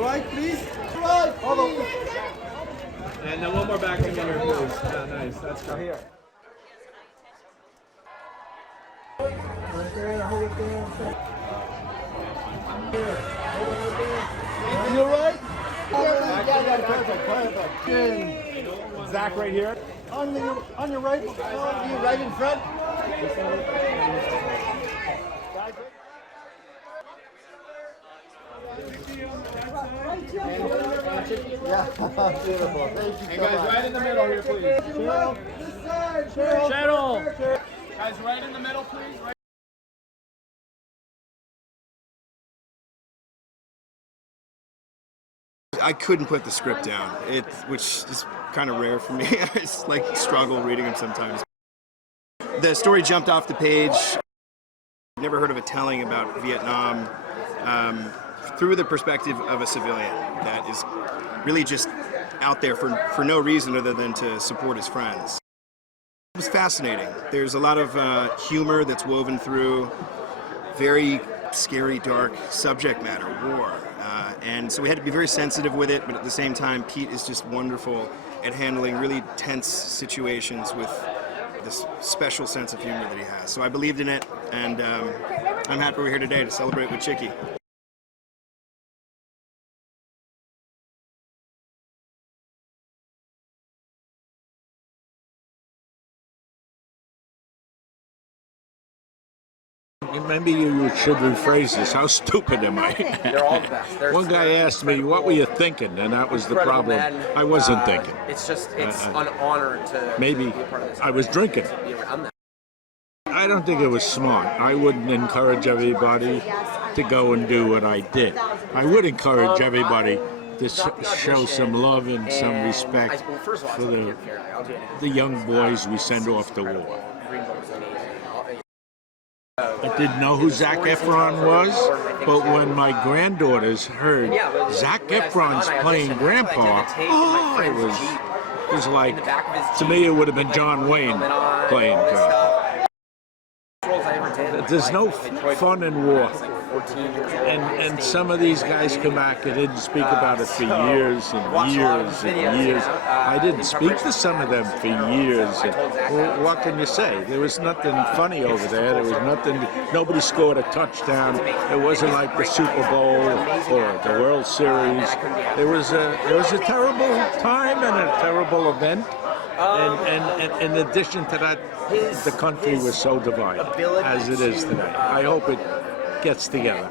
Right, please. Right. Please. And then one more back in here, please. Yeah, nice. That's good. Here. You right? Perfect. Zach right here. On your right. You right in front. Yeah, beautiful. Thank you. Hey guys, right in the middle here, please. Cheryl. Guys, right in the middle, please. Right. I couldn't put the script down, which is kind of rare for me. I just struggle reading them sometimes. The story jumped off the page. Never heard of a telling about Vietnam through the perspective of a civilian that is really just out there for no reason other than to support his friends. It was fascinating. There's a lot of humor that's woven through very scary, dark subject matter, war. And so we had to be very sensitive with it, but at the same time, Pete is just wonderful at handling really tense situations with this special sense of humor that he has. So I believed in it, and I'm happy we're here today to celebrate with Chicky. Maybe you should rephrase this. How stupid am I? They're all the best. One guy asked me, what were you thinking? And that was the problem. I wasn't thinking. It's an honor to maybe be a part of this. I was drinking. I don't think it was smart. I wouldn't encourage everybody to go and do what I did. I would encourage everybody to show some love and some respect for the young boys we send off to war. I didn't know who Zac Efron was, but when my granddaughters heard Zac Efron's playing Grandpa, it was like, to me it would have been John Wayne playing Grandpa. There's no fun in war. And some of these guys come back and didn't speak about it for years and years and years. I didn't speak to some of them for years. And, well, what can you say? There was nothing funny over there. There was nothing. Nobody scored a touchdown. It wasn't like the Super Bowl or the World Series. It was a terrible time and a terrible event. And in addition to that, the country was so divided as it is today. I hope it gets together.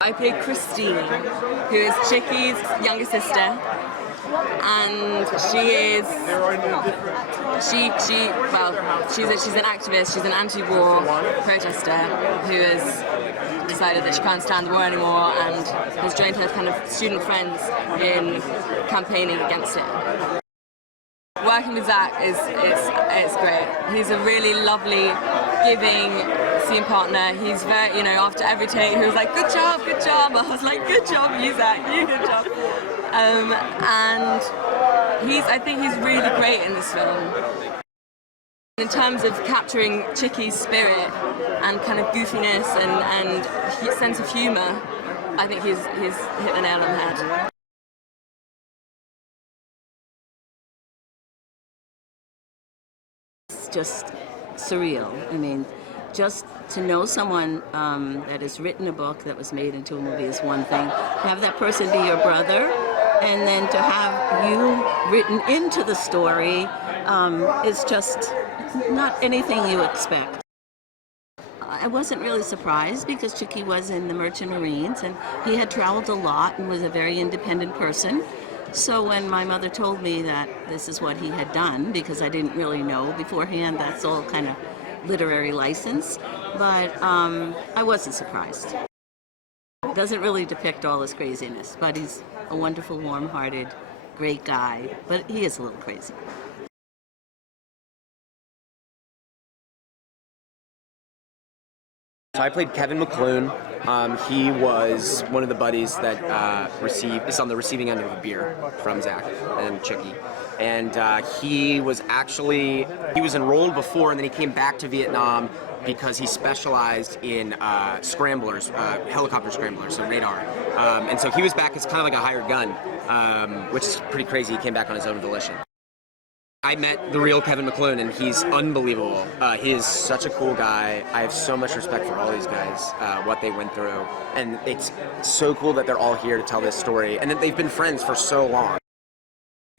I played Christine, who is Chicky's younger sister, and she's an activist. She's an anti-war protester who has decided that she can't stand the war anymore and has joined her kind of student friends in campaigning against it. Working with Zac it's great. He's a really lovely, giving scene partner. He's very, after every take, he was like, good job. I was like, good job, you Zac, you good job. And I think he's really great in this film. In terms of capturing Chicky's spirit and kind of goofiness and sense of humour, I think he's hit the nail on the head. Just surreal. I mean, just to know someone that has written a book that was made into a movie is one thing. To have that person be your brother, and then to have you written into the story is just not anything you expect. I wasn't really surprised because Chicky was in the Merchant Marines and he had traveled a lot and was a very independent person. So when my mother told me that this is what he had done, because I didn't really know beforehand, that's all kind of literary license, but I wasn't surprised. It doesn't really depict all his craziness, but he's a wonderful, warm-hearted, great guy, but he is a little crazy. So I played Kevin McClune. He was one of the buddies that is on the receiving end of a beer from Zac and Chicky. And he was enrolled before, and then he came back to Vietnam because he specialized in scramblers, helicopter scramblers, so radar. And so he was back as kind of like a hired gun, which is pretty crazy. He came back on his own volition. I met the real Kevin McClune, and he's unbelievable. He is such a cool guy. I have so much respect for all these guys, what they went through. And it's so cool that they're all here to tell this story, and that they've been friends for so long.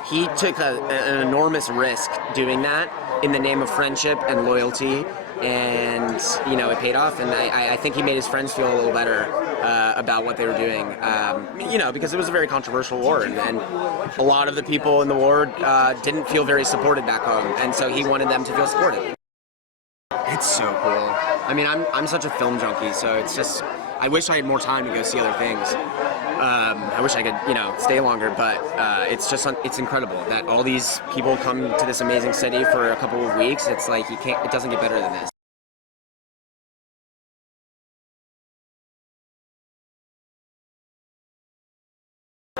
He took an enormous risk doing that in the name of friendship and loyalty, and you know, it paid off, and I think he made his friends feel a little better about what they were doing, you know, because it was a very controversial war, and a lot of the people in the war didn't feel very supported back home, and so he wanted them to feel supported. It's so cool. I mean, I'm such a film junkie, so it's just, I wish I had more time to go see other things. I wish I could, you know, stay longer, but it's just, it's incredible that all these people come to this amazing city for a couple of weeks. It's like, it doesn't get better than this.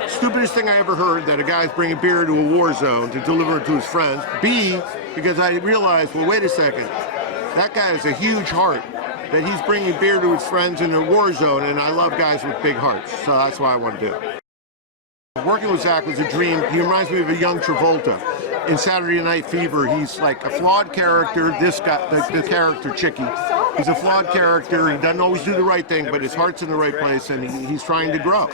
Stupidest thing I ever heard, that a guy's bringing beer to a war zone to deliver it to his friends. B, because I realized, well, wait a second, that guy has a huge heart, that he's bringing beer to his friends in a war zone, and I love guys with big hearts, so that's why I want to do it. Working with Zach was a dream. He reminds me of a young Travolta. In Saturday Night Fever, he's like a flawed character. This guy, the character Chicky, he's a flawed character. He doesn't always do the right thing, but his heart's in the right place, and he's trying to grow.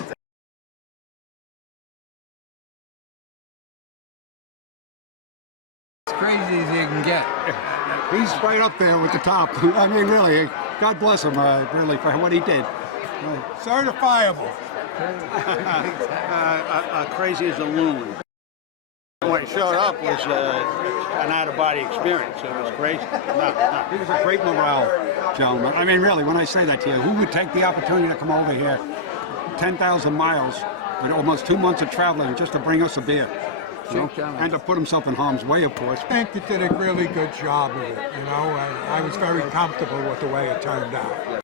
Crazy as you can get. He's right up there with the top. I mean, really, God bless him, really, for what he did. Certifiable. Crazy as a loon. When he showed up was an out-of-body experience. It was crazy. No. He was a great morale gentleman. I mean, really, when I say that to you, who would take the opportunity to come over here 10,000 miles with almost 2 months of traveling just to bring us a beer? You know, and to put himself in harm's way, of course. I think he did a really good job of it, you know, and I was very comfortable with the way it turned out.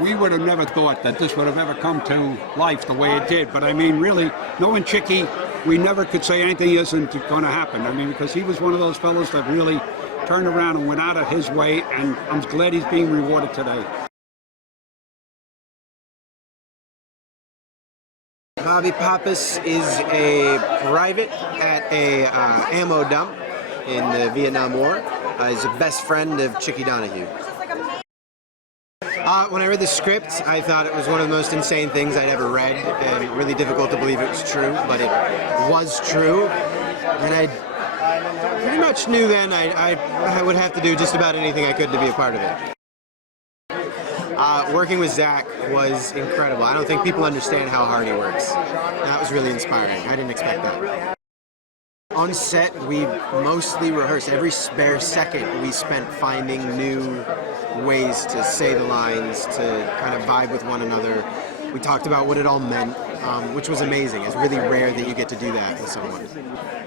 We would have never thought that this would have ever come to life the way it did, but I mean, really, knowing Chicky, we never could say anything isn't going to happen. I mean, because he was one of those fellows that really turned around and went out of his way, and I'm glad he's being rewarded today. Bobby Pappas is a private at a ammo dump in the Vietnam War. He's a best friend of Chicky Donahue. When I read the script, I thought it was one of the most insane things I'd ever read, and really difficult to believe it was true, but it was true. And I pretty much knew then I would have to do just about anything I could to be a part of it. Working with Zach was incredible. I don't think people understand how hard he works. That was really inspiring. I didn't expect that. On set, we mostly rehearsed. Every spare second we spent finding new ways to say the lines, to kind of vibe with one another. We talked about what it all meant, which was amazing. It's really rare that you get to do that with someone.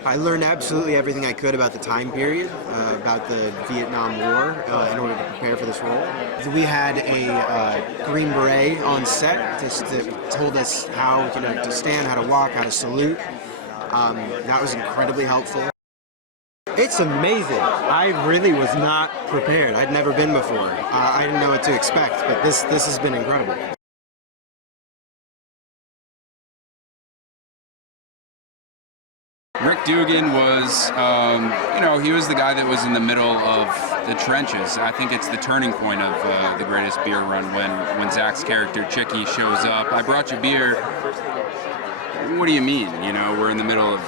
I learned absolutely everything I could about the time period, about the Vietnam War, in order to prepare for this role. We had a Green Beret on set, just told us how to stand, how to walk, how to salute. That was incredibly helpful. It's amazing. I really was not prepared. I'd never been before. I didn't know what to expect, but this has been incredible. Rick Dugan was, he was the guy that was in the middle of the trenches. I think it's the turning point of the greatest beer run when Zach's character Chicky shows up. I brought you beer. What do you mean? You know, we're in the middle of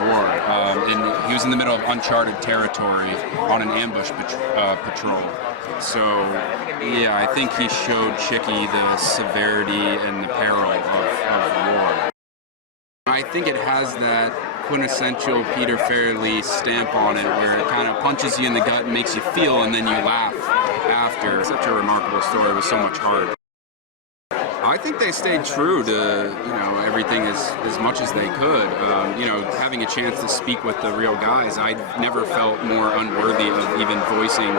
war. And he was in the middle of uncharted territory on an ambush patrol. So, yeah, I think he showed Chicky the severity and the peril of war. I think it has that quintessential Peter Farrelly stamp on it, where it kind of punches you in the gut and makes you feel, and then you laugh after. Such a remarkable story with so much heart. I think they stayed true to, everything as much as they could. Having a chance to speak with the real guys, I never felt more unworthy of even voicing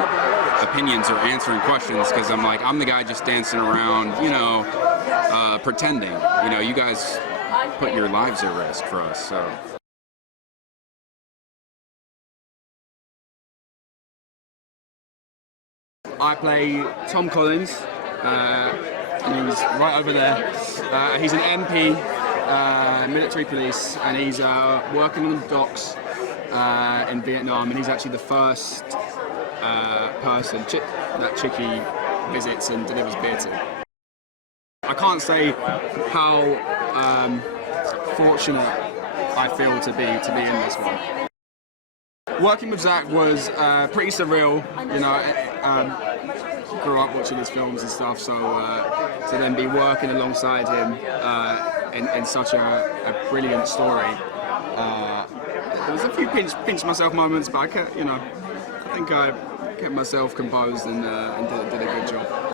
opinions or answering questions, because I'm the guy just dancing around, pretending. You guys put your lives at risk for us, so. I play Tom Collins. He's right over there. He's an MP, military police, and he's working on the docks in Vietnam, and he's actually the first person that Chicky visits and delivers beer to. I can't say how fortunate I feel to be in this one. Working with Zach was pretty surreal, you know. Grew up watching his films and stuff, so to then be working alongside him in such a brilliant story. There was a few pinch myself moments, but I think I kept myself composed and did a good job.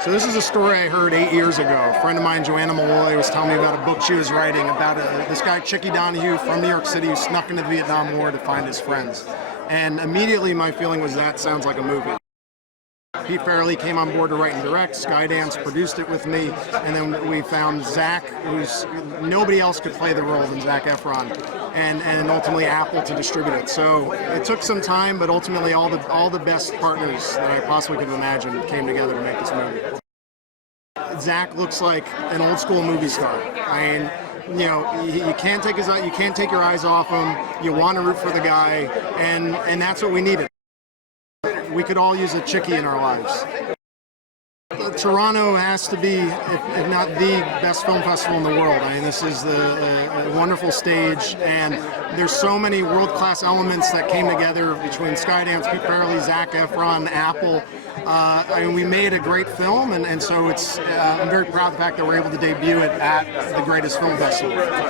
So this is a story I heard 8 years ago. A friend of mine, Joanna Malloy, was telling me about a book she was writing about this guy, Chicky Donahue, from New York City, who snuck into the Vietnam War to find his friends. And immediately my feeling was that sounds like a movie. Pete Farrelly came on board to write and direct. Skydance produced it with me, and then we found Zach, nobody else could play the role than Zac Efron, and ultimately Apple to distribute it. So it took some time, but ultimately all the best partners that I possibly could have imagined came together to make this movie. Zach looks like an old school movie star. I mean, you know, you can't take your eyes off him. You want to root for the guy, and that's what we needed. We could all use a Chicky in our lives. Toronto has to be, if not the best film festival in the world. I mean, this is a wonderful stage, and there's so many world-class elements that came together between Skydance, Pete Farrelly, Zac Efron, Apple. I mean, we made a great film, and so I'm very proud of the fact that we're able to debut it at the greatest film festival.